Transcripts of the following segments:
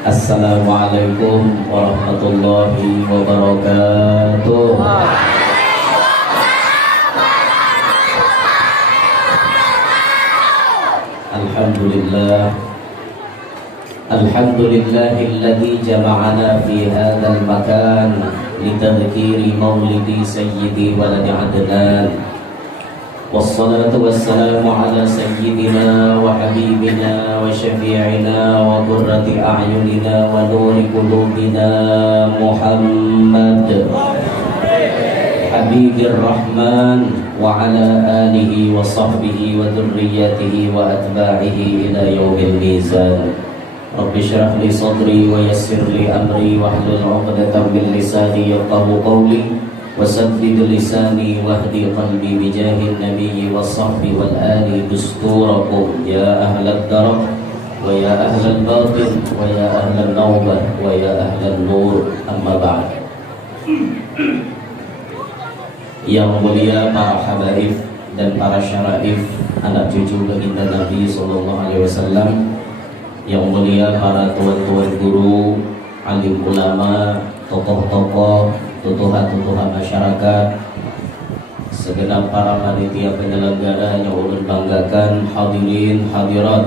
Assalamualaikum warahmatullahi wabarakatuh. Alhamdulillah. Alhamdulillahilladzi jama'ana fi hadzal makan litadhkiri maulidi sayyidi waladi Adnan. Wassalatu wassalamu ala sayyidina wa habibina wa syafi'ina wa qurrati a'yunina wa nuri qulubina Muhammad Habibir Rahman wa ala alihi wa sahbihi wa dhurriyyatihi wa atba'ihi ila yaumil mizan. Rabbi shrah li sadri wa yassir li amri wahlul 'uqdatam min lisani yafqahu qawli wasaddid lisani wahdi qalbi bijahin nabiyyi was-sahbi wal ali dusturakum ya ahlad darab wa ya ahlal batin wa ya ahlal nawbah wa ya ahlal nur amma ba'd. Yang mulia para habaib dan para syaraif anak cucu baginda Nabi sallallahu alaihi wasallam, yang mulia para tuan-tuan guru, alim ulama, tokoh-tokoh, tutuhan-tutuhan masyarakat, segenap para panitia penyelenggara yang ulun banggakan, hadirin hadirat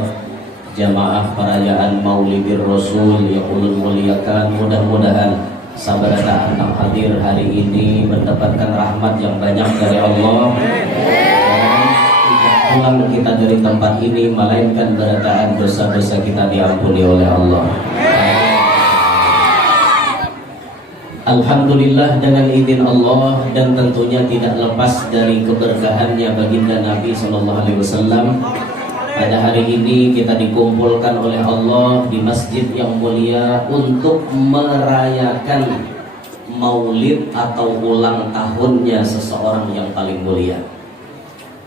jamaah perayaan Maulidir Rasul yang ulun muliakan. Mudah-mudahan sabarata anak hadir hari ini mendapatkan rahmat yang banyak dari Allah, dan tidak pulang kita dari tempat ini melainkan berataan dosa-dosa kita diampuni oleh Allah. Alhamdulillah, dengan izin Allah dan tentunya tidak lepas dari keberkahannya baginda Nabi SAW, pada hari ini kita dikumpulkan oleh Allah di masjid yang mulia untuk merayakan maulid atau ulang tahunnya seseorang yang paling mulia.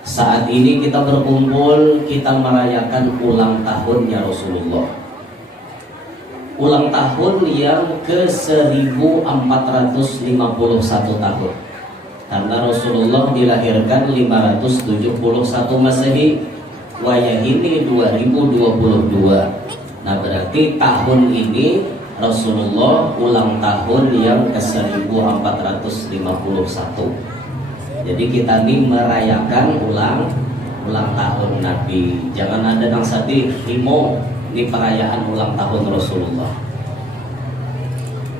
Saat ini kita berkumpul, kita merayakan ulang tahunnya Rasulullah, ulang tahun yang ke-1451 tahun, karena Rasulullah dilahirkan 571 Masehi, wayahini 2022. Nah berarti tahun ini Rasulullah ulang tahun yang ke-1451. Jadi kita ini merayakan ulang tahun Nabi. Jangan ada yang sedih, himo. Ini perayaan ulang tahun Rasulullah.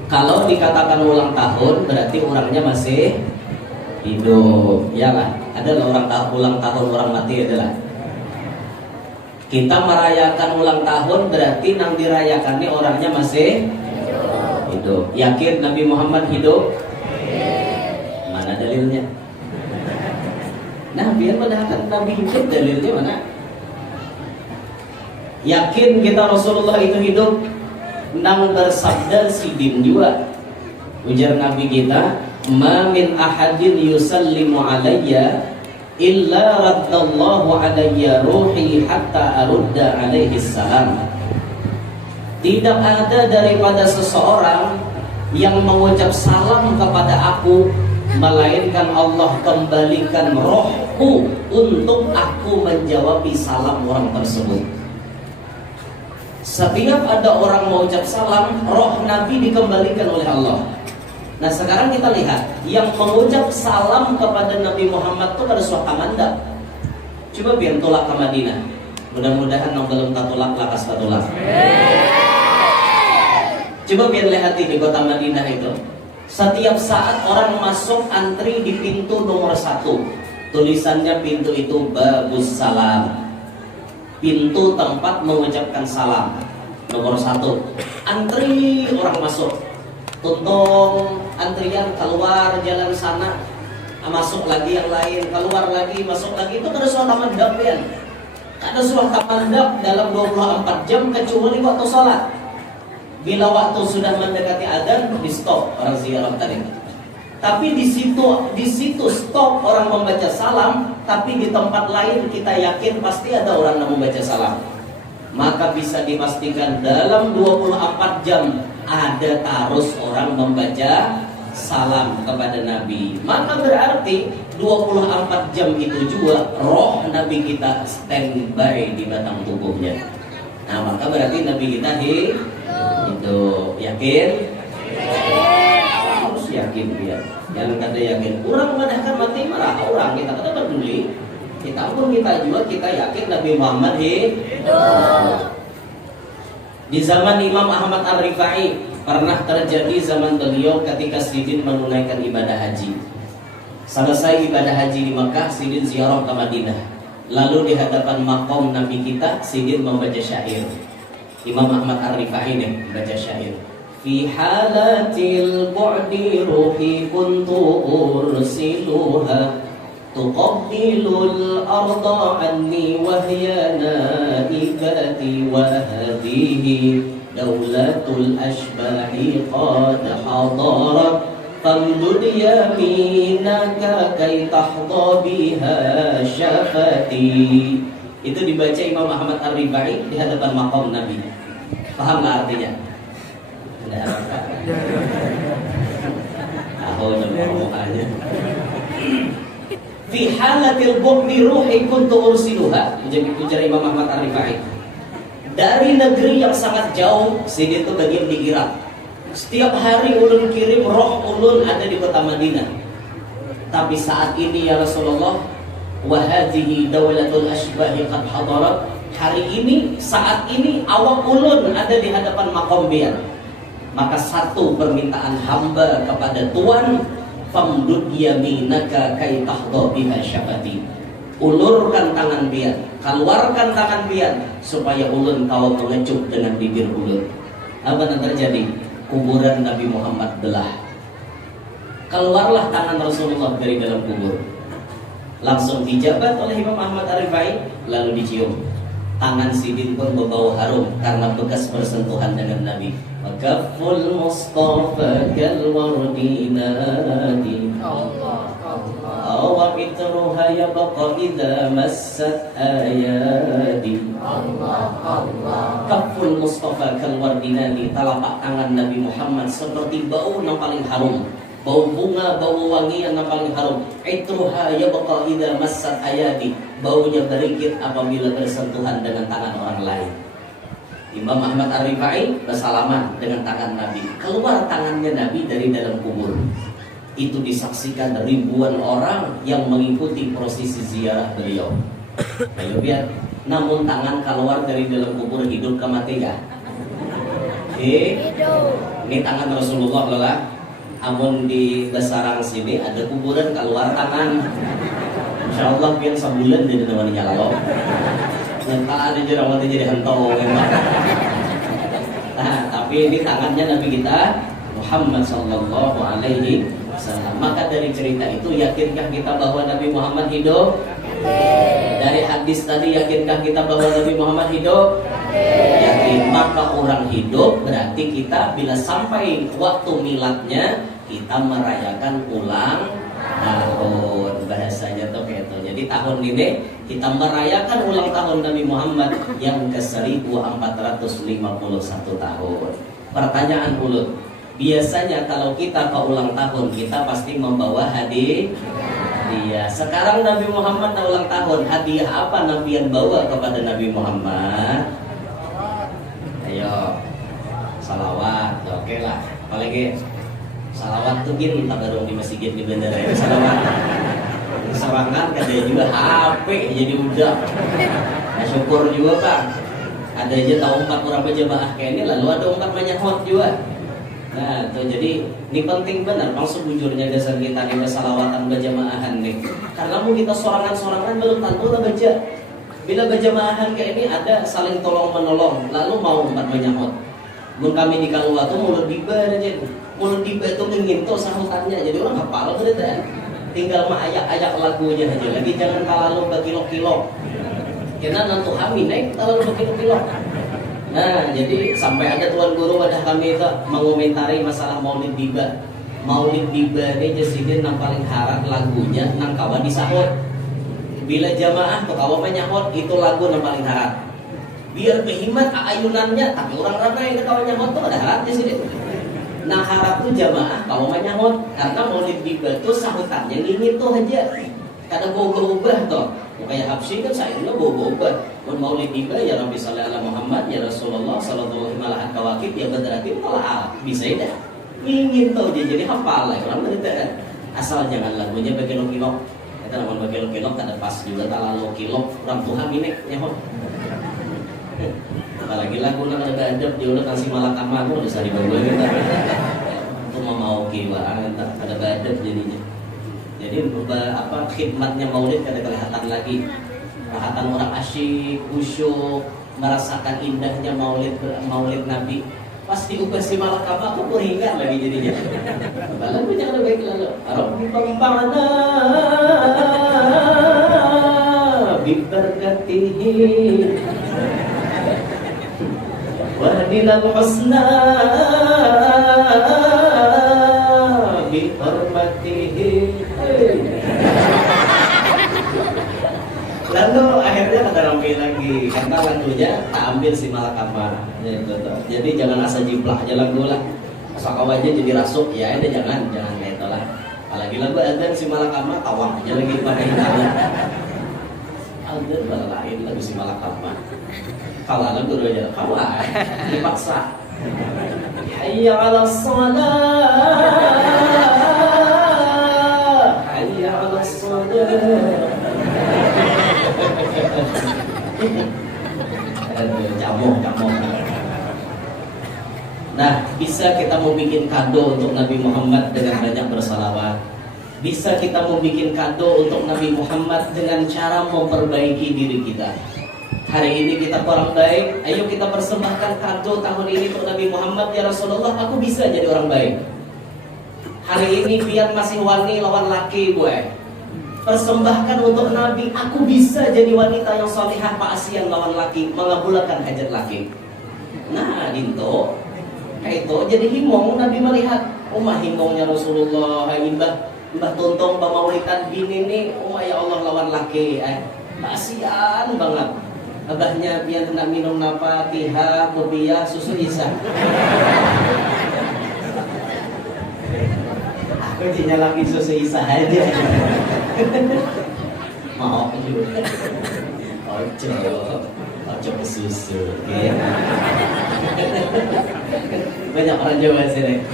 Kalau dikatakan ulang tahun berarti orangnya masih hidup, ya kan? Ada ulang tahun orang mati adalah. Kita merayakan ulang tahun berarti yang dirayakannya orangnya masih hidup. Yakin Nabi Muhammad hidup? Mana dalilnya? Nah, biar mendapatkan Nabi hidup, dalilnya mana? Yakin kita Rasulullah itu hidup? Nang bersabda sidin juga. Ujar Nabi kita, "Ma min ahadin yusallimu alayya illa raddallahu alayya ruhi hatta arudda alaihi salam." Tidak ada daripada seseorang yang mengucap salam kepada aku melainkan Allah kembalikan rohku untuk aku menjawab salam orang tersebut. Setiap ada orang mengucap salam, roh Nabi dikembalikan oleh Allah. Nah sekarang kita lihat, yang mengucap salam kepada Nabi Muhammad itu pada suatu mandat. Coba biar tolak ke Madinah. Mudah-mudahan yang belum tatulak lakas tatulak. Coba biar lihat di kota Madinah itu. Setiap saat orang masuk antri di pintu nomor 1, tulisannya pintu itu babus salam, pintu tempat mengucapkan salam. Nomor 1, antri orang masuk, tuntung antrian keluar jalan sana, masuk lagi yang lain, keluar lagi, masuk lagi. Itu ada suatu mandap ya. Ada suatu mandap dalam 24 jam kecuali waktu sholat. Bila waktu sudah mendekati adzan, di stop orang ziarah tadi. Tapi di situ stop orang membaca salam, tapi di tempat lain kita yakin pasti ada orang yang membaca salam. Maka bisa dipastikan dalam 24 jam ada terus orang membaca salam kepada Nabi. Maka berarti 24 jam itu juga roh Nabi kita standby di batang tubuhnya. Nah, maka berarti Nabi kita itu yakin? Harus yakin dia. Yang kata yakin, orang madahkan mati marah orang kita kata peduli. Kita pun kita juga kita yakin Nabi Muhammad hidup. Di zaman Imam Ahmad Ar-Rifai pernah terjadi zaman beliau ketika Sidin menunaikan ibadah haji. Selesai ibadah haji di Makkah, Sidin ziarah ke Madinah. Lalu di hadapan makom Nabi kita, Sidin membaca syair. Imam Ahmad Ar-Rifai nih membaca syair. Fi halatil bu'di ruhi kuntu ursiluha tuqabbilul arda anni wahya naibati wa hadhihi daulatul ashbahi qad hadarat famdud yaminaka kay tahdha biha syafati. Itu dibaca Imam Ahmad Ar-Rifai di hadapan maqam Nabi. Paham nggak artinya? Tidak apa. Tahu ngomong aja. Fi halatil bu'di ruhi kuntu ursiluha. Ujar Imam Ahmad Ar-Rifai. Dari negeri yang sangat jauh, Sidin itu bagian di Irak. Setiap hari ulun kirim roh ulun ada di kota Madinah. Tapi saat ini ya Rasulullah, wa hadhihi daulatul ashbahi qad hadarat. Hari ini, saat ini awak ulun ada di hadapan maqam biar. Maka satu permintaan hamba kepada Tuhan, famdud yaminaka kay tahdha biha syafati. Ulurkan tangan biar, keluarkan tangan biar supaya ulun kau mengecup dengan bibir ulun. Apa yang terjadi? Kuburan Nabi Muhammad belah. Keluarlah tangan Rasulullah dari dalam kubur. Langsung dijabat oleh Imam Ahmad Ar-Rifai, lalu dicium. Tangan Sidin pun berbau harum karena bekas bersentuhan dengan Nabi. Wakaful Mustafa kalwardi nadi Allah Allah awabitruha yabqa idha massat ayadi Allah Allah. Kaful Mustafa kalwardi nadi, telapak tangan Nabi Muhammad seperti bau yang paling harum, bau bunga, bau wangian yang paling harum. Itruha yabqa idha massat ayadi, baunya berikit apabila bersentuhan dengan tangan orang lain. Imam Ahmad Ar-Rifai bersalaman dengan tangan Nabi. Keluar tangannya Nabi dari dalam kubur. Itu disaksikan ribuan orang yang mengikuti prosesi ziarah beliau. Ayo biar. Namun tangan keluar dari dalam kubur hidup ke mati gak? Hidup. Ini tangan Rasulullah lah. Amun di Besarang sini ada kuburan keluar tangan. Insya Allah biar sebulan dia namanya nyala. Nyata ada jerawatnya jadi hentong. Nah, tapi ini tangannya Nabi kita Muhammad sallallahu alaihi wasallam. Maka dari cerita itu, yakinkah kita bahwa Nabi Muhammad hidup? Dari hadis tadi, yakinkah kita bahwa Nabi Muhammad hidup? Yakin. Maka orang hidup berarti kita bila sampai waktu miladnya kita merayakan ulang tahun. Bahasanya tuh kayak itu. Jadi tahun ini kita merayakan ulang tahun Nabi Muhammad yang ke-1451 tahun. Pertanyaan ulut, biasanya kalau kita ke ulang tahun kita pasti membawa hadiah. Sekarang Nabi Muhammad ulang tahun, hadiah apa Nabi yang bawa kepada Nabi Muhammad? Ayo, salawat, oke lah. Apalagi salawat tuh gini, tak dong di masjid di bandara ya, salawat. Serangan ada juga HP jadi udah. Nah, syukur juga Pak. Ada aja tahu 4 berapa jemaah kayak ini, lalu ada 4 banyak hot juga. Nah, tuh jadi ini penting benar. Maksud bujurnya dasar kita nih salawatan berjamaahan nih. Karena mau kita sorangan-sorangan belum tentu udah baca. Bila berjamaahan kayak ini ada saling tolong menolong, lalu mau 4 banyak hot. Mun kami di Kalua tuh mulut diba aja. Mulut diba tuh nginto sahutannya. Jadi orang hafal bener. Tinggal mah ayak-ayak lagunya aja lagi, jangan terlalu berkilo-kilo. Karena nanti kami naik terlalu berkilo-kilo. Nah, jadi sampai ada tuan guru wadah kami itu mengomentari masalah Maulid Diba. Maulid Diba ini jesidin yang paling harap lagunya nang kawan disahut. Bila jamaah tuh kawan menyahut itu lagu yang paling harap. Biar kehimat ayunannya, tapi orang ramai yang kawan nyahut tuh ada harap jesidin. Nah harap tuh jamaah kalau menyahut karena maulid biba tuh sahutannya ngingin tuh aja. Kada berubah toh. Kayak Habsyi kan sayangnya berubah. Maulid biba ya Rabbi sallallahu alaihi Muhammad ya Rasulullah sallallahu alaihi kawakib ya berarti malah bisa dah. Ngingin tuh jadi hafal lah orang berita. Asal jangan lagunya bekilok-kilok. Kita namun bekilok-kilok kada pas juga tak lalu kilok orang Tuhan ini nyahut. Apalagi lagu nak ada adab dia udah kasih malakama aku udah sari bawa kita. Itu mau kiwaan tak ada adab jadinya. Jadi apa khidmatnya maulid kada kelihatan lagi. Kelihatan orang asyik, khusyuk, merasakan indahnya maulid Nabi. Pas diubah si malakama aku beringat lagi jadinya. Lalu jangan baik lalu. Rabbi pampana biberkatihi wahdinal husna bihormatihi. Lalu akhirnya kata ramai lagi karena lagunya tak ambil si malakama. Jadi jangan asal jiplak aja lagu lah. Asal kau aja jadi rasuk ya ada jangan kayak itu lah. Apalagi lagu adzan si malakama tawang aja lagi pakai tangan. Adzan bala lain lagu si malakama. Kalau lagu aja kalah dipaksa. Hayya 'alas shalah. Hayya 'alas shalah. Camuk. Nah, bisa kita mau bikin kado untuk Nabi Muhammad dengan banyak bersalawat. Bisa kita mau bikin kado untuk Nabi Muhammad dengan cara memperbaiki diri kita. Hari ini kita kurang baik, ayo kita persembahkan kado tahun ini untuk Nabi Muhammad. Ya Rasulullah, aku bisa jadi orang baik. Hari ini biar masih wani lawan laki gue. Persembahkan untuk Nabi, aku bisa jadi wanita yang salihah paasian lawan laki, mengabulkan hajat laki. Nah, dinto kayak itu jadi himong Nabi melihat, mah himongnya Rasulullah, mbah tontong maulidan bini nih, ya Allah lawan laki, paasian banget. Abahnya biar kena minum napa, tiha, kopiah, susu isa. Aku tidak lagi susu isa aja. Mau juga. Ojo ke susu. Okay. Banyak orang Jawa sini.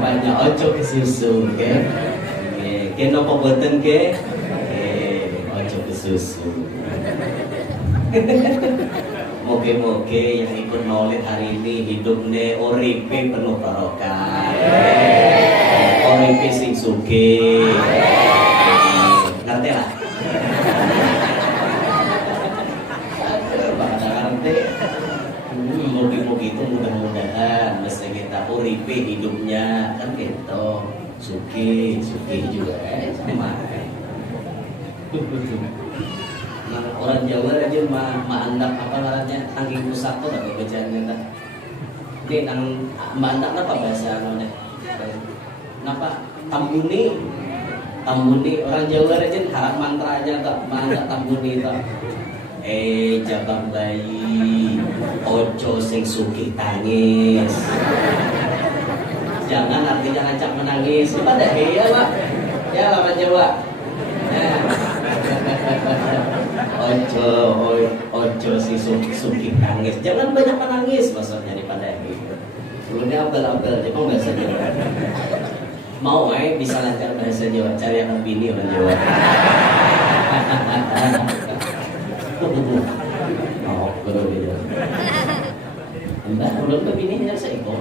Banyak ojo ke susu. Okay. Kena pembuatan ke? Ojo ke susu. Moga-moga yang ikut maulid hari ini hidupnya oripe penuh barokah. Oripe sing sugih. Ngerti lah. Moga-moga itu mudah-mudahan mesti kita oripe hidupnya kan gitu. Sugih juga sama. Orang Jawa aja maandak apa namanya tangking pusat tuh tapi bacaannya tak. Ini nang maandak apa bahasa namanya? Napa tambuni orang Jawa aja harap mantranya tak maandak tambuni tak. Jabang bayi ojo sing sugih tangis. Jangan artinya ngajak menangis. Pada ya Pak. Ya lawan Jawa. Ojo si sugih tangis. Jangan banyak menangis maksudnya daripada itu. Sebelumnya abal-abal Jepang bahasa Jawa. Mau bisa lancar bahasa Jawa, cari yang bini orang Jawa. Mau belum beda. Entah belum ke bini ya saya ikut.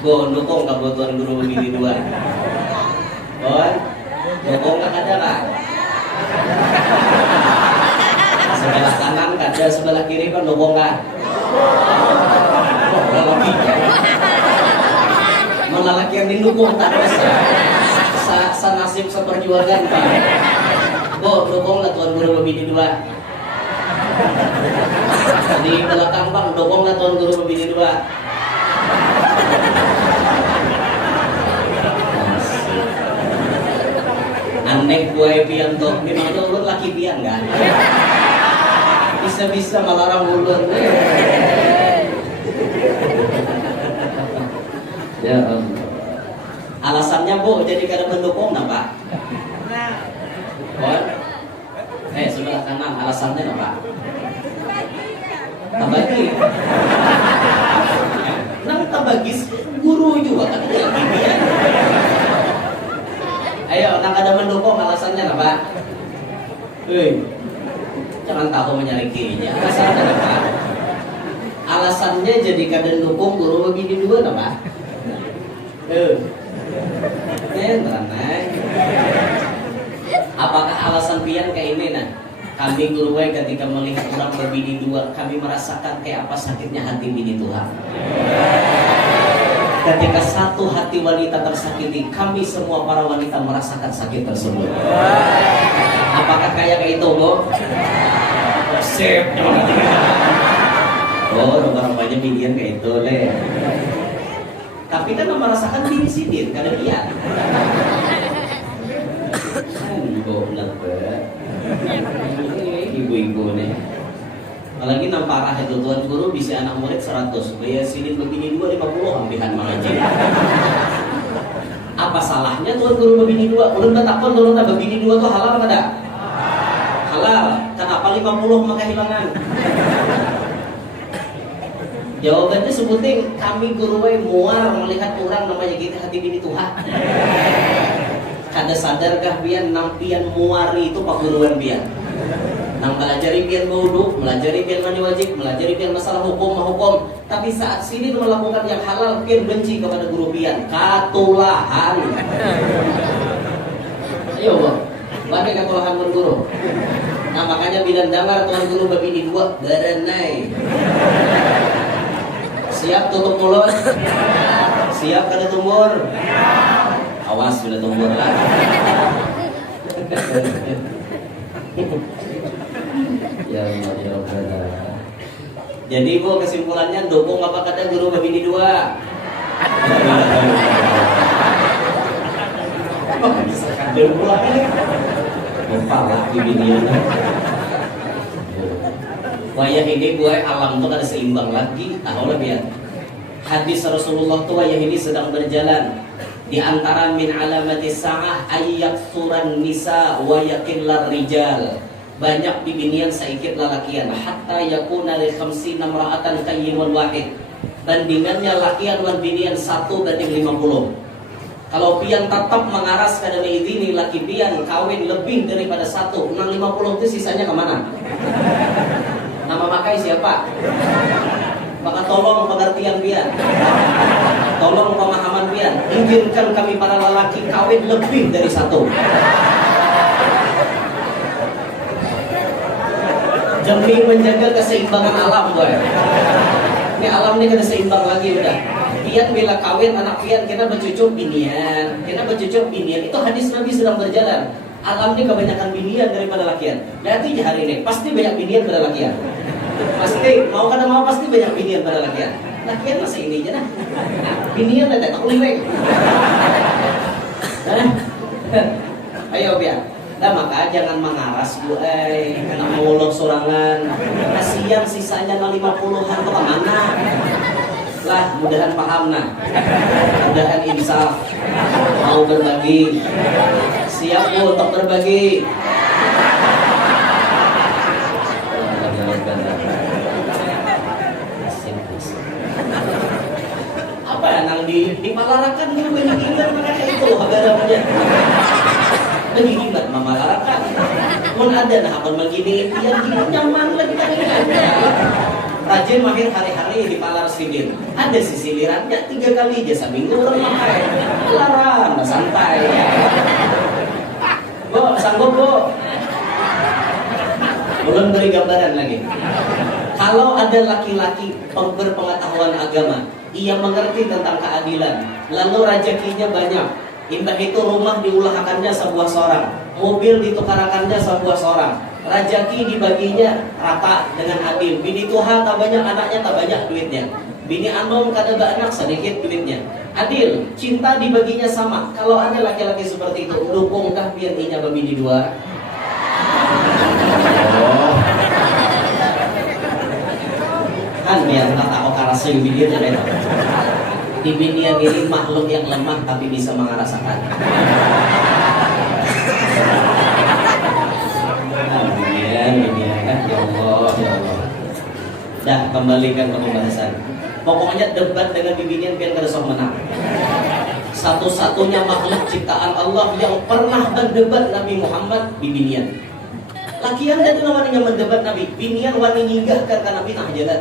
Gue dukung kebutuhan guru bini dua. Bon, dukung nggak ada nggak? Sebelah kanan ada, sebelah kiri kan dukung nggak? Mana laki yang didukung tak bisa. Sanasib seperjuangan Pak. Bo, dukung lah tuan guru bini dua. Di belakang Bang, dukung lah tuan guru bini dua. Aneh gue pian tuh, memang tuh ulun laki pian kan? Bisa-bisa melarang ulun. Ya Allah. Alasannya Bu jadi kada mendukung napa? Oh, sebelah kanan alasannya napa? Tabagi. Nang tabagis guru juga kan dia. Ayo, nang kada mendukung alasannya napa? Jangan tahu mencari kirinya. Alasannya apa? Alasannya jadi kada dukung guru begini dua napa? Apakah alasan pian kayak ini nah? Kami guru ketika melihat orang berbini dua, kami merasakan kayak apa sakitnya hati bini Tuhan. Ketika satu hati wanita tersakiti, kami semua para wanita merasakan sakit tersebut. Apakah kayak itu, Bu? Sip. Oh, orang-orang binian kayak itu, Le. Tapi kan merasakan bini sidir, kada lihat. Ibu-ibu nih. Apalagi parah itu tuan guru bisa anak murid 100, bayar sini begini 250 ambihan mengaji. Apa salahnya tuan guru begini 2? Ulun bertakon ulun begini 2 tuh halal apa enggak? Halal. Kenapa 50 maka hilangan? Jawabannya sebuting kami guru muar melihat orang namanya kita hati bini Tuhan. Kada sadarkah bian nampian muari itu pak guruan bian? Nang melajari bian wudu, melajari bian mandi wajib, melajari bian masalah hukum. Tapi saat sini melakukan yang halal, bian benci kepada guru bian, katulahan. Ayo bang, bagai katulahan guru. Nah makanya bila dengar tuan guru babini 2 berenai. Siap tutup mulut? Siap kada tumbur? Awas sudah tumbur lah. Ya Allah ya Rabbana. Jadi Bu kesimpulannya dukung apa kata guru babini 2? Bisa kada pula ini. Kepala binian. Wayah ini gue alam tuh kada seimbang lagi. Tahu lah biar. Hadis Rasulullah tuh wayah ini sedang berjalan. Di antara min alamati sa'ah ayyaksuran nisa wa yakillar rijal. Banyak bibinian saikit lalakian hatta yakuna li khamsina imra'atan qayyimun wahid. Bandingannya lakian wan binian 1:50. Kalau pian tetap mengaras kada meidini laki pian kawin lebih daripada 1, 50 itu sisanya kemana? Nama makai siapa? Maka tolong pengertian pian. Tolong pemahaman pian. Izinkan kami para lelaki kawin lebih dari 1. Demi menjaga keseimbangan alam gue. Ini alam ini kada seimbang lagi udah. Pian bila kawin anak pian kita bercucuk binian. Itu hadis Nabi sedang berjalan. Alam ini kebanyakan binian daripada lakian. Berarti hari ini pasti banyak binian pada lakian. Pasti mau kada mau pasti banyak binian pada lakian. Lakian masih ini aja nah. Binian lah tak liweng. Ayo biar. Nah maka jangan mengaras Bu kena mengulung sorangan. Kasihan sisanya 50-an ke mana? Lah mudahan paham nah. Mudahan insaf. Mau berbagi. Siap Bu untuk berbagi. Apa ya nang di malarakan dulu banyak ingat mereka itu agamanya. Lagi ingat memalarakan. Pun ada nah apa begini yang gini nyaman lagi kan ini. Rajin mahir hari-hari di palar sidir. Ada sisilirannya 3 kali jasa minggu orang makai. Larang santai. Bu, sanggup Bu? Belum beri gambaran lagi. Kalau ada laki-laki berpengetahuan agama, ia mengerti tentang keadilan, lalu rezekinya banyak. Imbah itu rumah diulahakannya sebuah seorang, mobil ditukarakannya sebuah seorang, rezeki dibaginya rata dengan adil. Bini Tuhan tak banyak anaknya, tak banyak duitnya. Bini Anom kada anak sedikit duitnya. Adil, cinta dibaginya sama. Kalau ada laki-laki seperti itu, dukungkah biar inya berbini 2? Kan biar tak tahu asli bini itu deh. Di bini yang ini makhluk yang lemah tapi bisa merasakan. Binian kan, ya Allah, ya Allah. Dah, kembalikan ke pembahasan. Pokoknya debat dengan bibinian biar kada sok menang. Satu-satunya makhluk ciptaan Allah yang pernah berdebat Nabi Muhammad bibinian. Lakian dan lawan yang mendebat Nabi, binian wani ninggahkan ke Nabi nah jalan.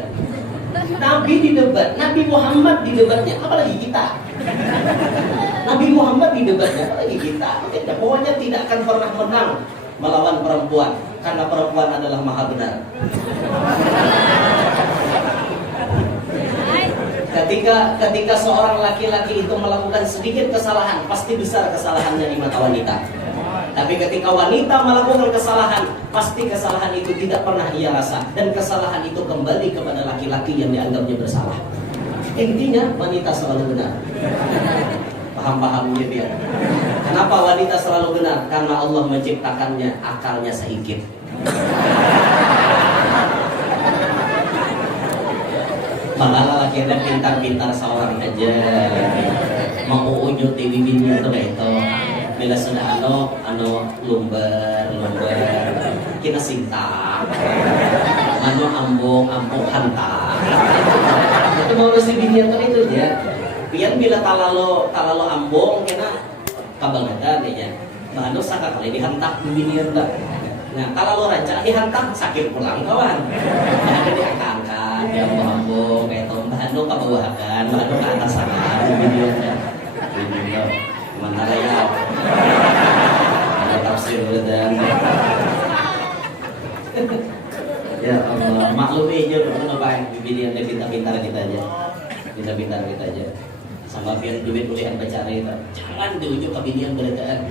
Nabi didebat, Nabi Muhammad didebatnya, apalagi kita. Nabi Muhammad didebatnya, apalagi kita. Pokoknya tidak akan pernah menang melawan perempuan, karena perempuan adalah maha benar. Ketika seorang laki-laki itu melakukan sedikit kesalahan, pasti besar kesalahannya di mata wanita. Tapi ketika wanita melakukan kesalahan, pasti kesalahan itu tidak pernah ia rasa, dan kesalahan itu kembali kepada laki-laki yang dianggapnya bersalah. Intinya wanita selalu benar. Paham-pahamnya dia. Kenapa wanita selalu benar? Karena Allah menciptakannya akalnya sedikit. Malah laki yang pintar-pintar seorang aja mau unyut di bibirnya tuh kayak itu. Bila sudah lumbar kena sinta ambung hantar itu mau si bibirnya tuh itu aja. Pian bila talalo ambung kena kabangedan ya. Mano saka kali dihantak bibirnya dah. Nah, kalau lo rancang dihantam sakit pulang kawan. Nah, diangkat, dia ambung kayak itu. Bahano kabawakan, bahano ke atas sana. Video dah. Video mana ya? Ada tafsir dan. Ya Allah, maklum aja betul apa video yang kita pintar kita aja. Kita pintar kita aja. Sama pian duit ulihan baca itu. Jangan diujuk ke video beredaan.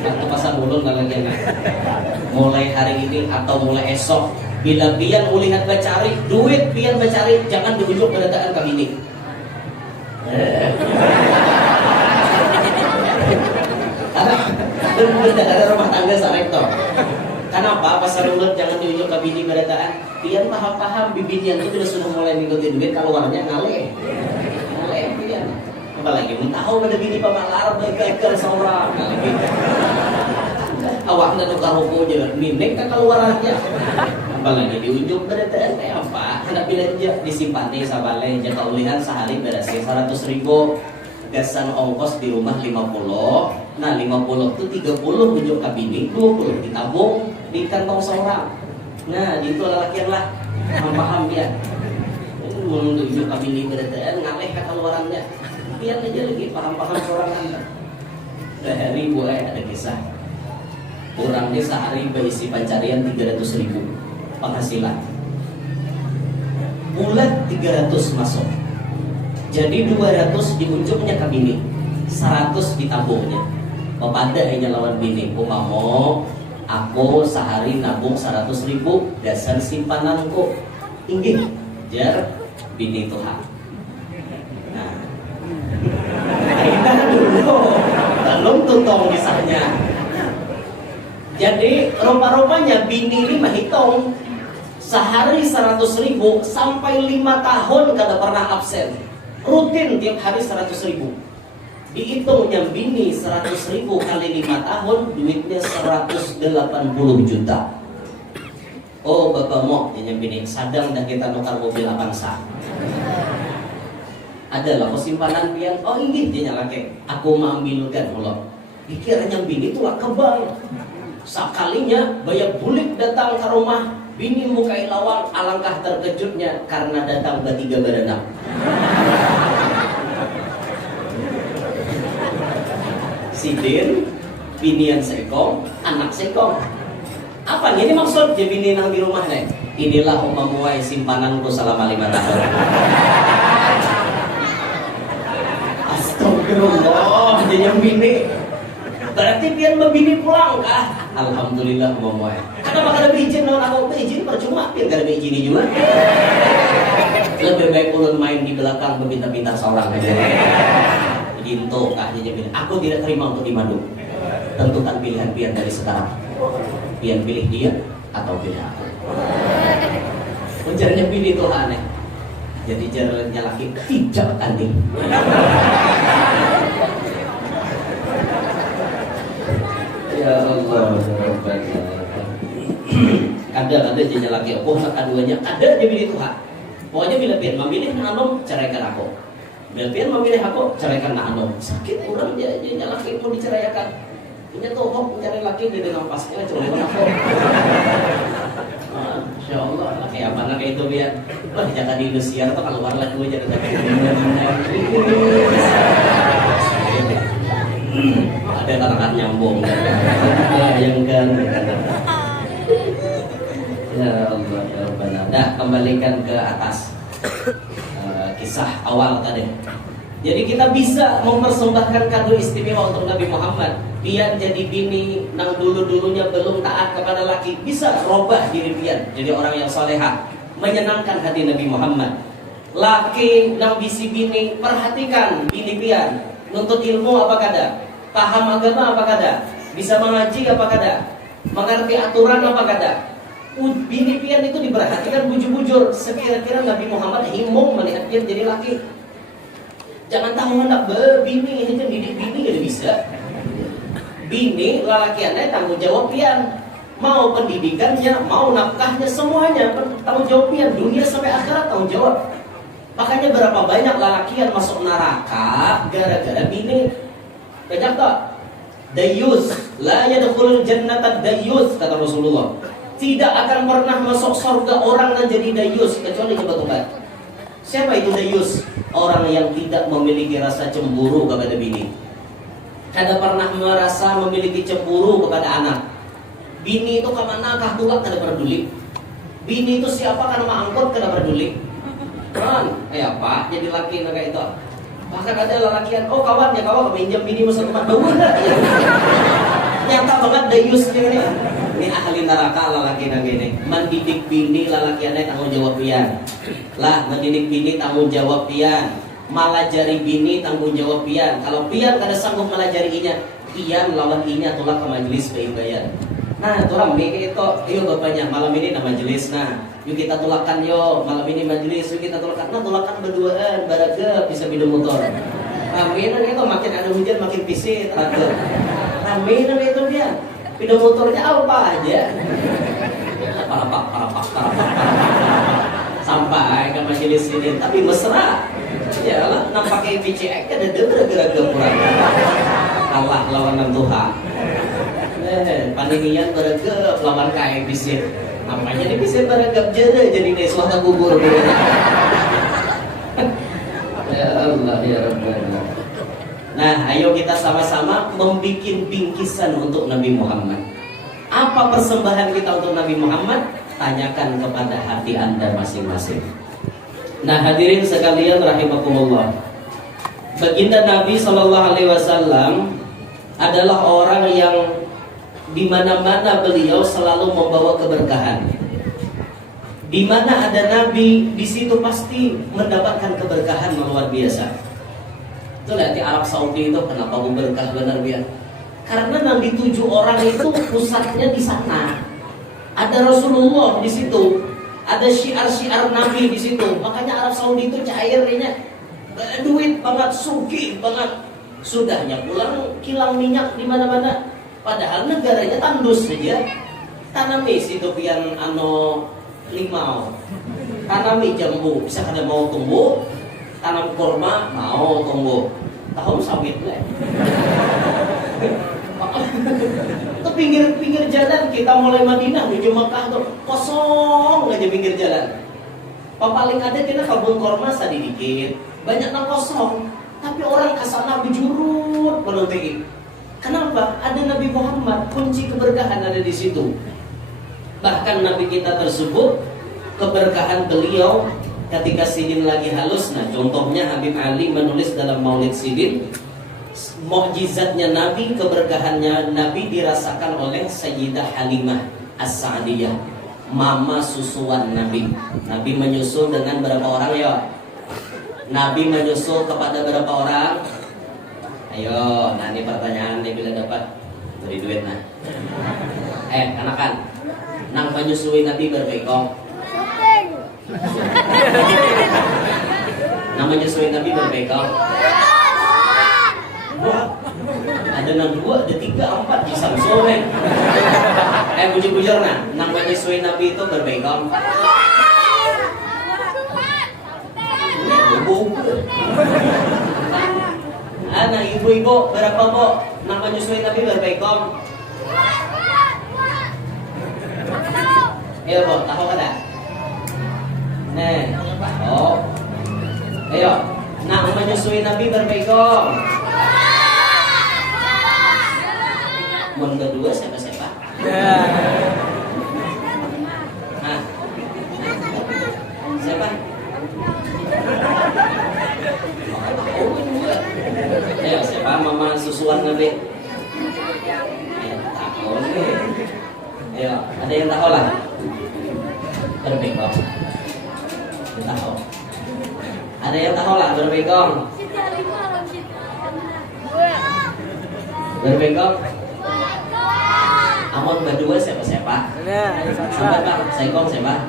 Satu pasang ulun lagi mulai hari ini atau mulai esok, bila pian ulihat bacari duit pian bacari, jangan diujuk beredaan ke bini. Ada rumah tangga sarektor. Kenapa pasar ulut jangan diujuk ke bini beredaan? Pian paham bibinya itu sudah mulai mengikuti duit, keluarnya ngaleh pian. Apalagi tahu pada bini pamalar baik-baik seorang. Awak na tukar hukum je, minik ke keluarannya. Apalagi diunjuk beredaan kayak apa? Hendak belanja disimpan nih sabalai. Jika ulihan sehari berasnya 100.000. Gasan ongkos di rumah 50. Nah 50 itu 30 unjuk ke bini, 20 ditabung di kantong seorang. Nah itu lelakian lah. Paham dia. Unjuk ke bini beredaan ngaleh ke keluarannya. Biar aja lagi paham-paham seorang anda. Dari gue ada kisah. Orangnya sehari berisi pencarian 300.000 penghasilan. Bulat 300 masuk. Jadi 200 diunjuknya ke bini, 100 ditabungnya. Bapada hanya lawan bini, umamo aku sehari nabung 100.000 dasar simpananku. Inggih, jar bini Tuhan. Nah, kita dulu belum tuntong kisahnya. Jadi rupa-rupanya bini ini menghitung sehari 100.000 sampai 5 tahun kada pernah absen. Rutin tiap hari 100.000. Dihitungnya bini 100.000 kali 5 tahun, duitnya 180 juta. Oh bapak mau jadinya bini sadang dah kita nukar mobil Avanza. Adalah simpanan pian. Oh ini dia laki. Aku mau ambilkan mulut. Pikirannya bini itu lah kebal. Sekalinya banyak bulik datang ke rumah, bini mukai lawang, alangkah terkejutnya karena datang bertiga berenang. Sidin, binian seekong, anak seekong. Apa ini maksud dia bini nang di rumah nih? Inilah memuai simpananku selama 5 tahun. Astagfirullah, dia yang bini. Berarti pian membini pulang kah? Alhamdulillah memuai. Kenapa kada berizin non aku berizin percuma pian kada berizin juga. Lebih baik ulun main di belakang meminta-minta seorang aja. Ginto kah dia bilang, aku tidak terima untuk dimadu. Tentukan pilihan pian dari sekarang. Pian pilih dia atau pilih aku. Ujarnya pilih itu aneh. Jadi jalannya laki tidak tanding. Ya Allah, ada jadi laki aku keduanya ada di bini Tuhan. Pokoknya bila pian memilih anom ceraikan aku. Bila pian memilih aku ceraikan anom. Sakit orang dia laki mau diceraikan. Ini tuh kok mencari laki di dengan pasnya cuma aku. Masya Allah, laki apa laki itu biar. Wah jangan di Indosiar atau keluar lagi gue jadi laki. Ada katakan nyambung. Yang kan. Ya Allah, ya Rabbana. Nah, kembalikan ke atas kisah awal tadi. Jadi kita bisa mempersembahkan kado istimewa untuk Nabi Muhammad. Pian jadi bini nang dulu-dulunya belum taat kepada laki, bisa robah diri pian jadi orang yang soleha, menyenangkan hati Nabi Muhammad. Laki nang bisi bini, perhatikan bini pian, nuntut ilmu apa kada, paham agama apa kada, bisa mengaji apa kada, mengerti aturan apa kada. Bini pian itu diperhatikan bujur-bujur. Sekira-kira Nabi Muhammad himung melihat pian jadi laki. Jangan tahu hendak berbini ini kan didik bini gak bisa. Bini lalakiannya tanggung jawab pian. Mau pendidikannya, mau nafkahnya, semuanya tanggung jawab pian. Dunia sampai akhirat tanggung jawab. Makanya berapa banyak lalakian masuk neraka gara-gara bini. Banyak tak? Dayus, la yadkhulul jannata dayus, kata Rasulullah. Tidak akan pernah masuk surga orang yang jadi dayus kecuali kebetulan. Siapa itu dayus? Orang yang tidak memiliki rasa cemburu kepada bini. Kada pernah merasa memiliki cemburu kepada anak. Bini itu kemana kah tulak kada peduli. Bini itu siapa kan mangkut kada peduli. Kan, apa? Jadi laki naga itu. Bahkan ada lelakian, oh kawan ya kawan pinjam bini masa tempat bau enggak? Nyata banget dayusnya ini. Ini ahli neraka lalaki nang gini. Mendidik bini lalakiannya tanggung jawab pian. Lah mendidik bini tanggung jawab pian. Malajari bini tanggung jawab pian. Kalau pian kada sanggup malajarinya, pian lawan inya tolak ke majelis bayar. Nah, tulang mikir itu, ayo bapaknya malam ini na majelis nah. Yuk kita tulakan yo, malam ini majelis, yuk kita tulakan. Nah, tulakan berduaan, baraga bisa minum motor. Raminan itu makin ada hujan makin pisit, raga. Raminan itu dia. Pindah motornya apa aja. Parapak. Sampai ke majelis ini, tapi mesra. Ya lah, nampaknya PCX ada gara-gara kurang. Allah lawan nang Tuhan. Paninian beregap lawan kae bisir. Namanya ini bisa beregap jere jadi nih suatu gugur. Ya Allah ya Rabbana. Nah, ayo kita sama-sama membuat bingkisan untuk Nabi Muhammad. Apa persembahan kita untuk Nabi Muhammad? Tanyakan kepada hati Anda masing-masing. Nah, hadirin sekalian rahimakumullah. Baginda Nabi SAW adalah orang yang di mana-mana beliau selalu membawa keberkahan. Di mana ada Nabi, di situ pasti mendapatkan keberkahan yang luar biasa. Itu lihat di Arab Saudi itu kenapa berkah benar biar. Karena yang dituju orang itu pusatnya di sana. Ada Rasulullah di situ, ada syiar-syiar Nabi di situ. Makanya Arab Saudi itu cairnya duit banget, sugih banget. Sudahnya pulang kilang minyak di mana-mana. Padahal negaranya tandus saja. Tanami situ pian limau, tanami jambu bisa kada mau tumbuh, tanam kurma mau tumbuh, tahun sawit lah. Itu pinggir jalan kita mulai Madinah menuju Mekah tuh kosong aja pinggir jalan. Paling ada kita kebun kurma sedikit, banyak yang kosong, tapi orang kasana bejurut menunti. Kenapa? Ada Nabi Muhammad, kunci keberkahan ada di situ. Bahkan Nabi kita tersebut, keberkahan beliau ketika Sidin lagi halus. Nah, contohnya Habib Ali menulis dalam Maulid Sidin, mukjizatnya Nabi, keberkahannya Nabi dirasakan oleh Sayyidah Halimah As-Sa'diyah, mama susuan Nabi. Nabi menyusul dengan berapa orang ya? Nabi menyusul kepada berapa orang? Ayo, nah ini pertanyaan nih bila dapat beri duit nah. Kanakan, nang penyusui Nabi berbaikong. Nama menyusui Nabi berapa? Ada 2, ada 3, 4 di sore. Bujur-bujur nah, nama menyusui Nabi itu berapa? Anak ibu-ibu berapa bu? Nama menyusui Nabi berapa? Ayo bu, tahu kan tak? Nih, tahu. Ayo, nak menyusui Nabi berapa? Yang kedua siapa? Nah, siapa? Ayo, siapa mama susuan Nabi? Tahu nih. Ayo, ada yang tahu lah? Berapa? Tahu. Ada yang tahu lah berapa? Berapa? Amon berdua siapa? Sampai Pak, Saikong siapa?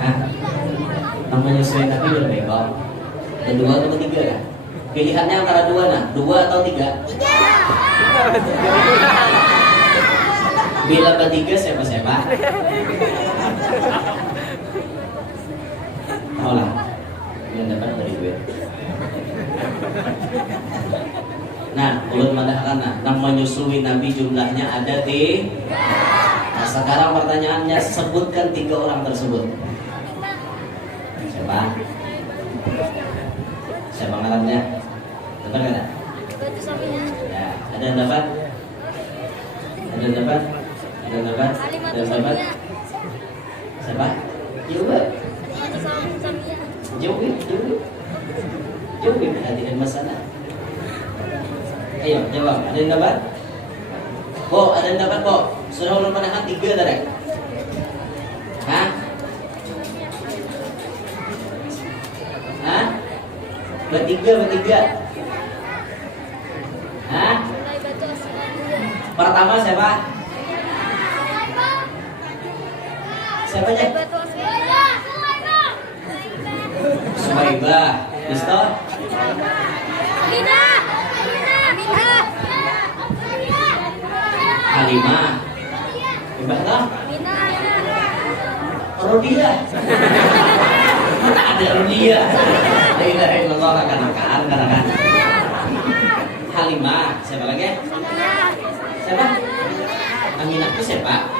Nah, namanya menyusui Nabi berapa? Kedua atau ketiga ya? Pilihannya antara 2 nah, 2 atau 3? Bila ketiga siapa? Tahu lah, yang dapat dari gue. Nah, ulun madahkan nama menyusui Nabi jumlahnya ada 3. Nah, sekarang pertanyaannya, sebutkan 3 orang tersebut. Siapa? Siapa ngarannya? Dapat nggak? Ya, ada yang dapat? Ada yang dapat? Siapa? Jawab, perhatikan masalah. Ayo, jawab. Ada yang dapat? Ada yang dapat, Bo? Sudah ulun menahan 3 tadi. Hah? Bertiga. Hah? Pertama siapa? Siapa aja? Suhaibah. Listo? Halimah. Gimana? Rodia. Mana ada Rodia? La ilaha illallah kanakan. Halimah. Siapa lagi? Siapa? Aminah itu siapa?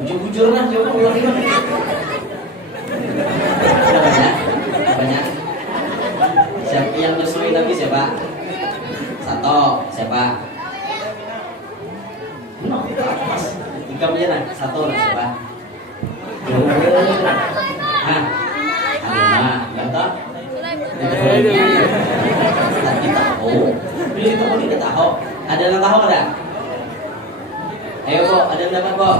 Bujur-bujur lah, coba ulang lagi. Banyak. Siapa yang menyusui Nabi siapa? Satu, siapa? No, pas. 3 menit. 1 siapa? 2. Hah? Halimah, enggak? Tadi tahu. Pilih itu pun tidak tahu. Ada yang tahu ada? Ayo Bo, ada yang dapat Bo?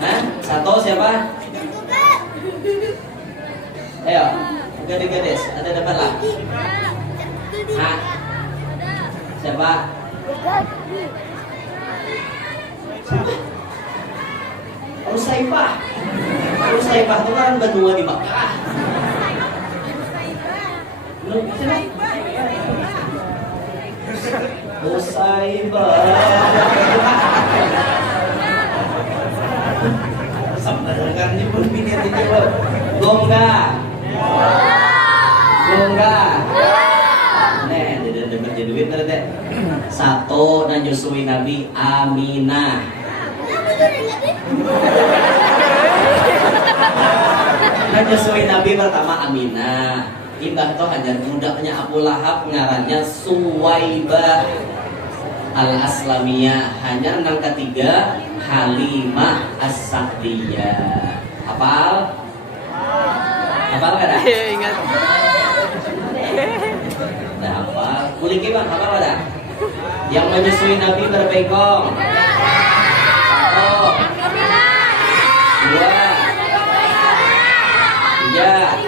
Hah? 1 siapa? Ayo, gadis, ada dapat lah? Hah? Siapa? Usaifah itu kan benua di Makkah. Usaifah. Sampai ni pun bini dijawab. Gongga. Nih, dia dapat duit tadi. 1 nyusui Nabi Aminah. Nyusui Nabi pertama Aminah. Imbah itu hanya budaknya Abu Lahab, ngarannya Suwaibah Al-Aslamiyah. Hanya yang ketiga Halimah As-Sa'diyah. Hafal kan? Ingat. Udah hafal. Kuliki bang, hafal ada? Yang menyusui Nabi berapa ekor? 1, 2, 3.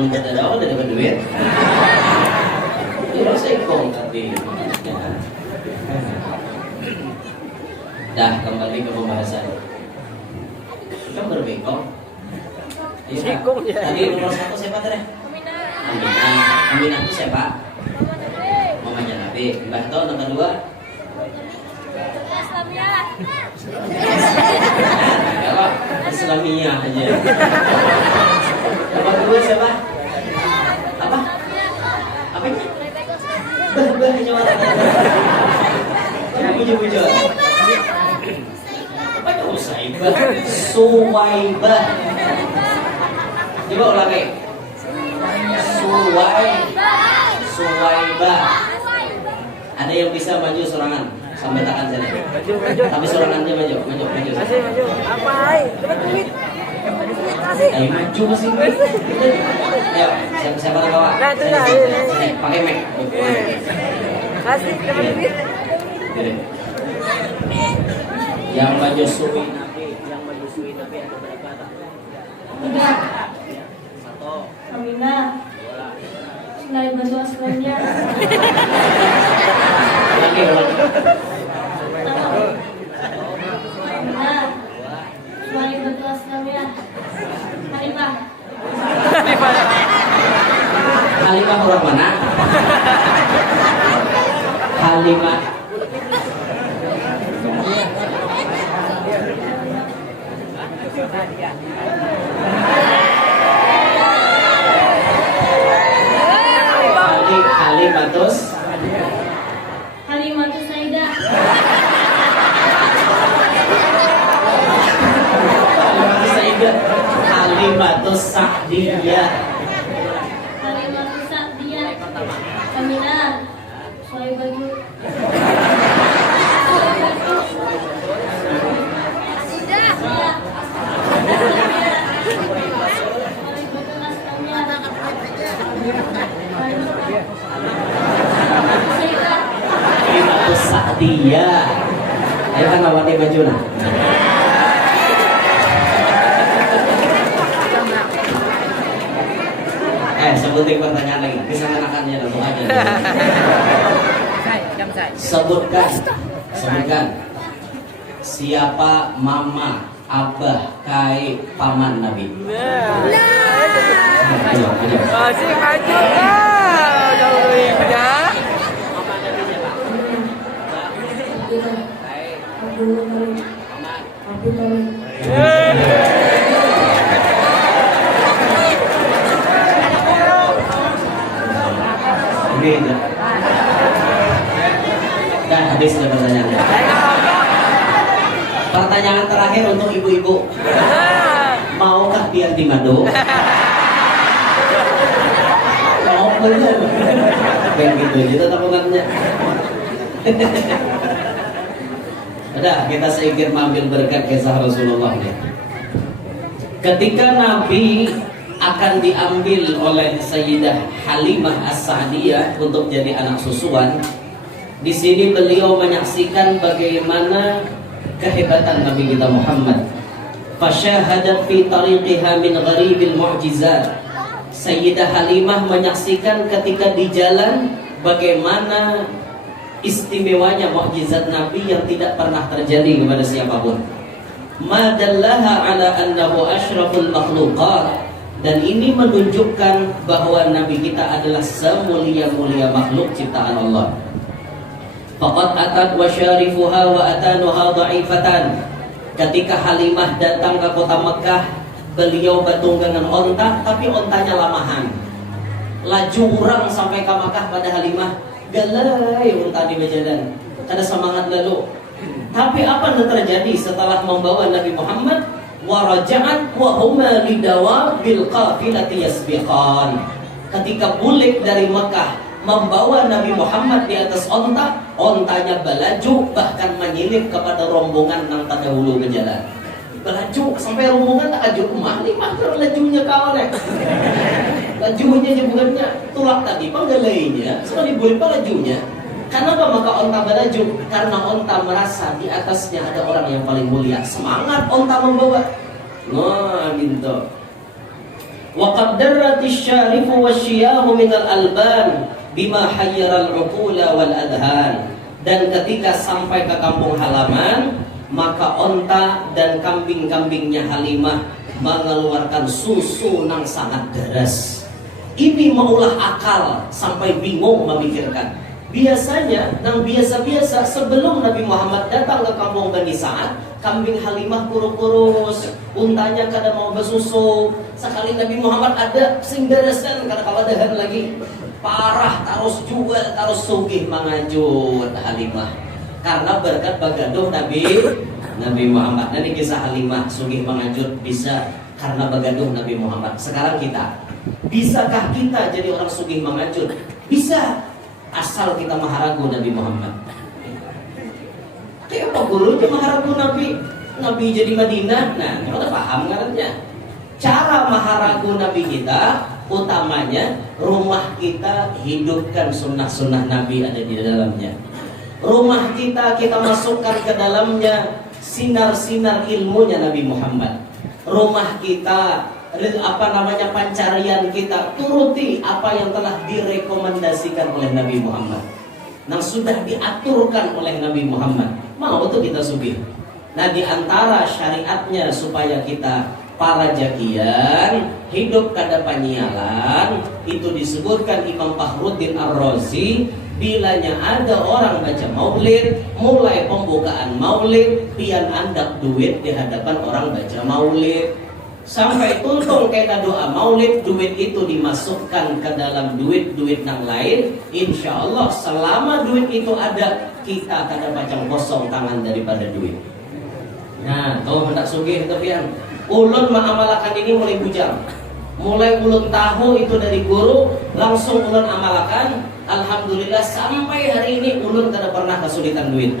Tidak ada orang dapat duit. Itu rasa ikong tapi. Dah kembali ke pembahasan. Kamu berbengkok. Ayo, Sikung ya. tadi nomor 1 siapa tadi? Aminah. Aminah itu siapa? Mamanya Nabi. Mbah Ton nomor 2. Kalau Islamiyah aja. Nomor 2 siapa? Apa? Apa ini? Bah nyawat. Puji-puji. Apa itu Usaibah? Suwaibah. Coba ulangi. Suwaibah. Ada yang bisa maju serangan sampai tangan sana. Maju. Tapi serangannya maju. Kasih maju. Apa? Dapat duit. Kasih. Ayo maju masih. Ayo, siapa yang bawa? Nah, itu lah. Pakai mic. Kasih dapat duit. Yang maju suwi Nabi, ada berapa tak? 1. Aminah. Selain batu aslamnya. Lagi. Aminah. Selain batu aslamnya. Halimah. Halimah orang mana? Halimah. Halimatus Halimatus Saidah. Halimatus Sa'diyah. Halimatus Sa'diyah. Aminah. Selain baju. Halimatus Sa'diyah. Ayo kan lawati baju nah. Sebutin pertanyaan lagi. Kesenangannya langsung aja. Sebutkan. Siapa mama, abah, kai, paman Nabi? Masih maju. Jauh ya. Mama Nabi siapa? Kai, paman. Beda. Dah habis sudah pertanyaan. Pertanyaan terakhir untuk ibu-ibu. Maukah biar di madu? Mau bener. Kayak gitu aja tapungannya. Udah, kita sedikit mengambil berkat kisah Rasulullah nih. Ketika Nabi akan diambil oleh Sayyidah Halimah As-Sa'diyah untuk jadi anak susuan. Di sini beliau menyaksikan bagaimana kehebatan Nabi kita Muhammad. Fasyahadat fi tariqiha min gharibil mu'jizat. Sayyidah Halimah menyaksikan ketika di jalan bagaimana istimewanya mukjizat Nabi yang tidak pernah terjadi kepada siapapun. Ma dallaha ala annahu asyraful makhluqat. Dan ini menunjukkan bahwa Nabi kita adalah semulia-mulia makhluk ciptaan Allah. Faqad atat wa syarifuha wa atanuha dha'ifatan. Ketika Halimah datang ke kota Mekah, beliau bertunggangan onta, tapi ontanya lamahan. Laju orang sampai ke Mekah pada Halimah, galai unta di bajadan. Ada semangat lalu. Tapi apa yang terjadi setelah membawa Nabi Muhammad? Waraja'at wa huma lidawa bil qafilati yasbiqan. Ketika bulik dari Mekah membawa Nabi Muhammad di atas onta, ontanya belaju bahkan menyilip kepada rombongan yang terdahulu berjalan. Belaju sampai rombongan tak ajur rumah ni mah lajunya kawan eh. Lajunya bukannya tulak tadi panggalainya, sekali bulik lajunya. Kenapa maka onta berlaju? Karena onta merasa di atasnya ada orang yang paling mulia. Semangat onta membawa. Nah, gitu. Wa qaddaratis syarifu wasyiyahu minal alban bima hayyaral uqula wal adhan. Dan ketika sampai ke kampung halaman, maka onta dan kambing-kambingnya Halimah mengeluarkan susu yang sangat deras. Ini maulah akal sampai bingung memikirkan. Biasanya, yang biasa-biasa sebelum Nabi Muhammad datang ke kampung Bani Sa'ad, kambing Halimah kurus-kurus, untanya kada mau bersusu. Sekali Nabi Muhammad ada sing deresan kada kawadahan lagi. Parah, terus jual, terus sugih mangajut Halimah. Karena berkat bagaduh Nabi Muhammad. Nanti kisah Halimah sugih mangajut bisa karena bagaduh Nabi Muhammad. Sekarang kita, bisakah kita jadi orang sugih mangajut? Bisa. Asal kita maharagu Nabi Muhammad. Kayak apa gurunya maharagu Nabi jadi Madinah. Nah, kita udah paham ngarannya. Cara maharagu Nabi kita, utamanya rumah kita hidupkan sunnah-sunnah Nabi ada di dalamnya. Rumah kita masukkan ke dalamnya sinar-sinar ilmunya Nabi Muhammad. Rumah kita, pancarian kita, turuti apa yang telah direkomendasikan oleh Nabi Muhammad, yang sudah diaturkan oleh Nabi Muhammad. Mau tuh kita sugih. Nah, di antara syariatnya supaya kita para jakian hidup kada panyialan, itu disebutkan Imam Fakhruddin Ar-Razi, bilanya ada orang baca maulid, mulai pembukaan maulid, pian andak duit di hadapan orang baca maulid. Sampai tuntung kita doa maulid, duit itu dimasukkan ke dalam duit-duit yang lain. Insya Allah selama duit itu ada, kita kada pacang kosong tangan daripada duit. Nah, kalau hendak sugih itu pian, ulun mengamalkan ini mulai bujang. Mulai ulun tahu itu dari guru, langsung ulun amalkan. Alhamdulillah sampai hari ini ulun kada pernah kesulitan duit.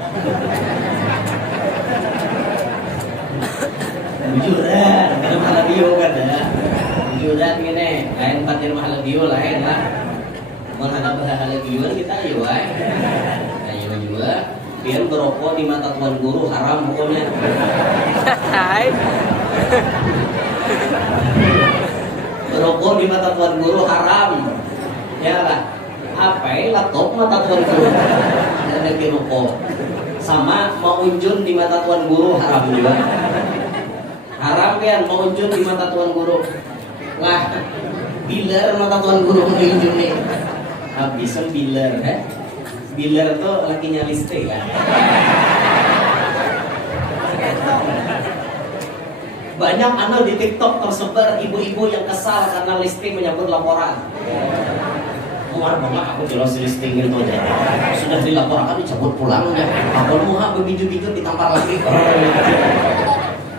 Jujuran, kada mahal bio kada. Jujuran gini, lain patir mahal bio lain lah. Menghadap mahal bio kita ayo ay. Ayo juga. Biar berokok di mata tuan guru haram pokoknya. Hai. Berokok di mata tuan guru haram. Ya lah. Apa laptop mata tuan guru. Ada rokok. Sama mau unjun di mata tuan guru haram juga. Haram kan mau unjun di mata tuan guru. Lah, biler mata tuan guru mau unjun nih. Habisan biler, Biler tuh lakinya listrik kan. Banyak anak di TikTok tersebar ibu-ibu yang kesal karena listrik menyambut laporan. Muar banget aku jelas listing gitu aja. Sudah dilaporkan dicabut pulang ya. Apel muha berbiju-biju ditampar lagi.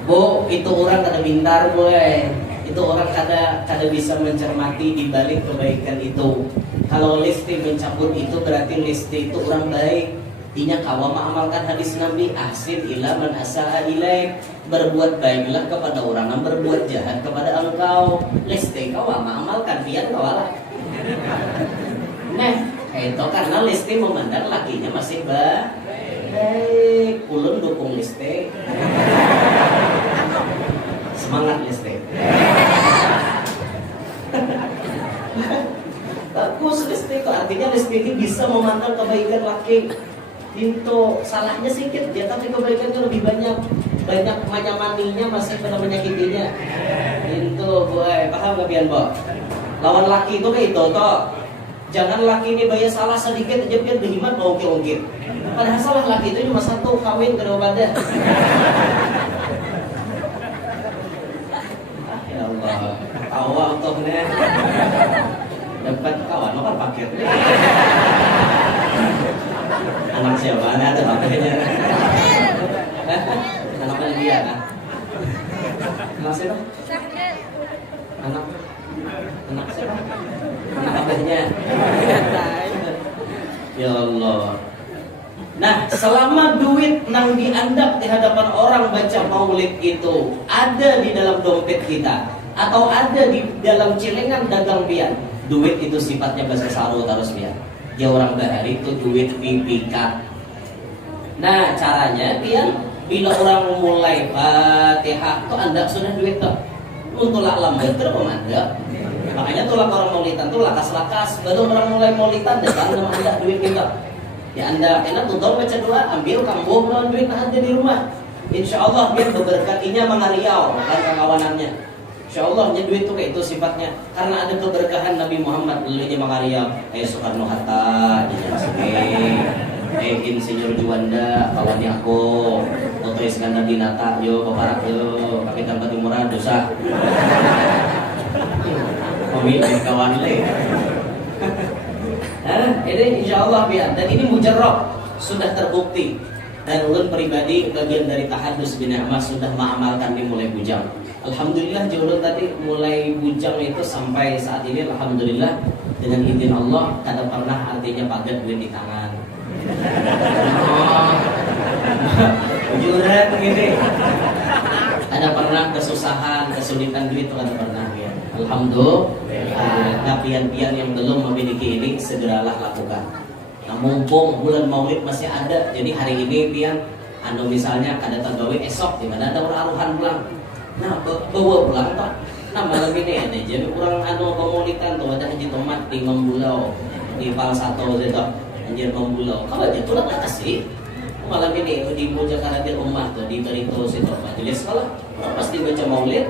Bu, itu orang kada pintar boy. Itu orang kada bisa mencermati di balik kebaikan itu. Kalau listing mencabut itu berarti listing itu orang baik. Intinya kawa mengamalkan hadis Nabi, ahsin ila man asa'a ilaik. Berbuat baiklah kepada orang yang berbuat jahat kepada engkau. Listing kawa mengamalkan pian kawalah. Nah, itu karena listing memandang lakinya masih baik. Ulun dukung listing. Semangat listing. Bagus listing, artinya listing ini bisa memandang kebaikan laki. Itu salahnya sedikit, dia tapi kebaikan itu lebih banyak. Banyak menyamaninya masih pada menyakitinya. Itu boy, paham gak pian bo? Lawan laki itu kayak itu toh. Jangan laki ini bayar salah sedikit aja biar berhimat mau ongkir. Padahal salah laki itu cuma satu, kawin kedua badan. Ya Allah, awal untuk nih dapat kawan, apa paket? Anak siapa? Ada paketnya. Anak mana dia kan? Anak siapa? Anak siapa? Anak paketnya. Ya Allah. Nah, selama duit yang diandap di hadapan orang baca maulid itu ada di dalam dompet kita atau ada di dalam celengan dagang pian, duit itu sifatnya bahasa saru terus pian. Dia orang bahari itu duit pipikat. Nah, caranya pian bila orang mulai Fatihah tuh anda sudah duit tuh. Untuk lambat terus pemandang. Makanya tuh orang maulitan tuh lakas-lakas. Baru orang mulai maulitan datang sama anda duit kita. Ya anda enak tuntut baca doa, ambil kambuh melawan duit nah ada di rumah. Insya Allah biar berberkatinya mengariau dan kawanannya. Insya Allah nya duit tuh kayak itu sifatnya karena ada keberkahan Nabi Muhammad dulunya mengariau. Soekarno Hatta, Insinyur Juanda, kawannya aku, Toto Iskandar Dinata, yo Bapak yo, Kapitan Patimura dosa. Pemilik kawan le. Ini insya Allah biar dan ini mujarrab sudah terbukti dan ulun pribadi bagian dari tahadus bin Ahmad sudah mengamalkan dimulai bujang. Alhamdulillah jodoh tadi mulai bujang itu sampai saat ini alhamdulillah dengan izin Allah tidak pernah artinya padat duit di tangan. Jujuran begini. Ada pernah kesusahan, kesulitan duit itu ada pernah ya. Alhamdulillah. Nah, pian-pian yang belum memiliki ini segeralah lakukan. Nah, mumpung bulan Maulid masih ada, jadi hari ini pian misalnya ada tagawi esok di mana ada orang aruhan pulang. Nah, bawa pulang Pak. Nah, malam ini ada jadi orang pemaulidan tuh ada haji tomat di Membulau di Palsato itu anjir Membulau. Kalau aja tuh lah kasih. Malam ini di Mojakarta Ummah tuh di Barito situ majelis kalau orang pasti baca Maulid.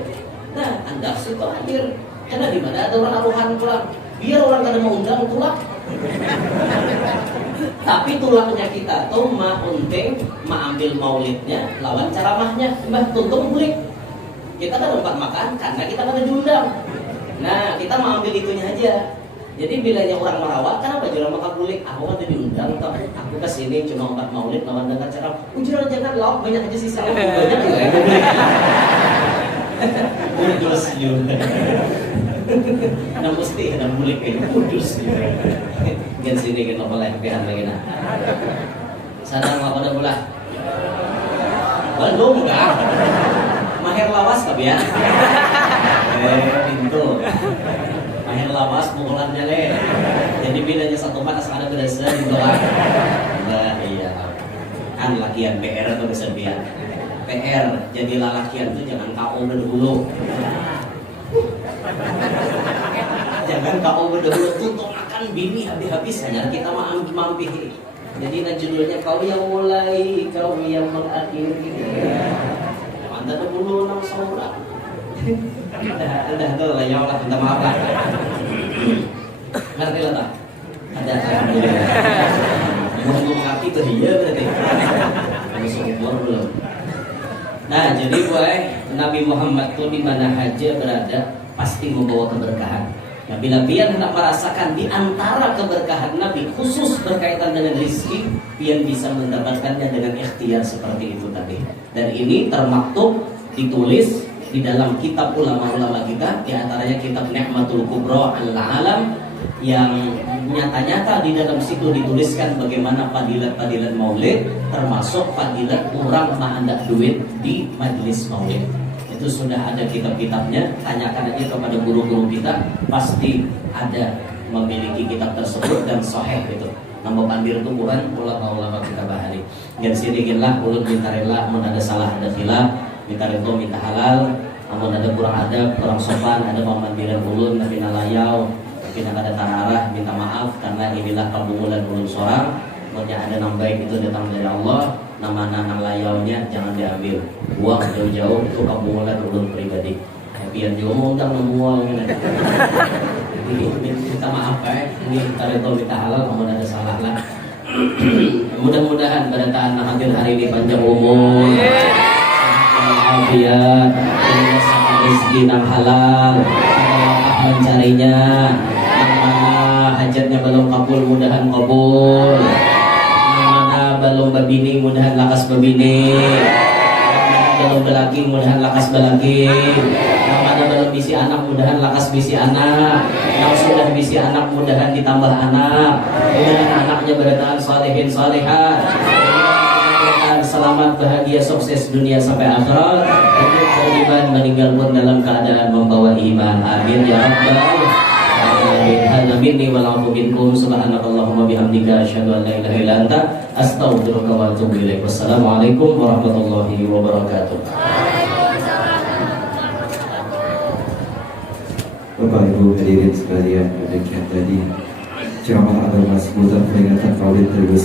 Nah, Anda situ hadir. Karena di mana ada orang aruhan pulang. Biar orang kada mau undang pulang. Tapi tulangnya kita tuh ambil maulidnya lawan ceramahnya mbah tuntung bulik. Kita kan tempat makan karena kita pada diundang. Nah kita mau ambil itunya aja. Jadi bilanya orang merawat kenapa jual makan bulik? Aku kan diundang toh. Aku kesini cuma 4 maulid lawan dengar ceramah. Ujian jangan lauk banyak aja sisa. Banyak juga ya bulik. Kudus juga. Nah mesti ada bulik ini kudus juga. Gan sini kita boleh pihan lagi nah. Sadar apa dah bola? Belum enggak? Mahir lawas kah ya? Pintu. Mahir lawas pukulannya le. Jadi bilanya satu mat asal ada berasa gitu kan. Nah iya. Kan lakian PR atau keserbian. PR jadi lalakian itu jangan KO berdahulu. Jangan KO berdahulu tuntut akan bini habis-habis hanya kita mampir. Jadi judulnya kau yang mulai, kau yang mengakhiri. Anda dulu nang saudara. Udah tuh lah ya Allah minta maaf lah. Ngerti lah tak? Ada alhamdulillah. Mau mengerti tuh dia berarti. Harus umur belum. Nah jadi boy Nabi Muhammad tuh di mana aja berada pasti membawa keberkahan. Nah, bila pian hendak merasakan di antara keberkahan Nabi khusus berkaitan dengan rezeki, pian bisa mendapatkannya dengan ikhtiar seperti itu tadi. Dan ini termaktub ditulis di dalam kitab ulama-ulama kita, di antaranya kitab Ni'matul Kubra al-Alam yang nyata-nyata di dalam situ dituliskan bagaimana fadilat-fadilat Maulid, termasuk fadilat orang mengandak duit di majelis Maulid. Itu sudah ada kitab-kitabnya, tanyakan aja kepada guru-guru kita, pasti ada memiliki kitab tersebut dan sahih itu. Nama pandir itu bukan ulama-ulama kita bahari. Yang sedikitlah ulut mintarillah, amun ada salah ada khilaf, minta ridho minta halal, amun ada kurang adab, kurang sopan, ada pemandiran ulun, tapi nalayau, tapi nak ada tararah, minta maaf karena inilah kabumulan ulun seorang. Pokoknya ada nama baik itu datang dari Allah. Nama-nama layaunya jangan diambil, buang jauh-jauh, itu kabumulan ulun pribadi. Biar juga mau undang membuang ini minta maaf ini kita minta halal, namun ada salah lah. Mudah-mudahan pada tahan hadir hari ini panjang umur, afiat, rezeki yang halal, mencarinya, yang mana hajatnya belum kabul mudahan kabul. Belum babini mudahan lakas babini, belum belaki mudahan lakas belaki, yang mana belum bisi anak mudahan lakas bisi anak, yang sudah bisi anak mudahan ditambah anak, mudahan anaknya bertahan salihin salihat, selamat bahagia sukses dunia sampai akhirat, hidup beriman meninggal pun dalam keadaan membawa iman. Amin ya rabbal alamin. Hada minni wal afu minkum subhanakallahumma bihamdika asyhadu an la ilaha illa anta astaghfiruka wa atubu ilaik. Wassalamualaikum warahmatullahi wabarakatuh. Bapak Ibu hadirin sekalian, demikian tadi ceramah agama seputar peringatan Maulid 2019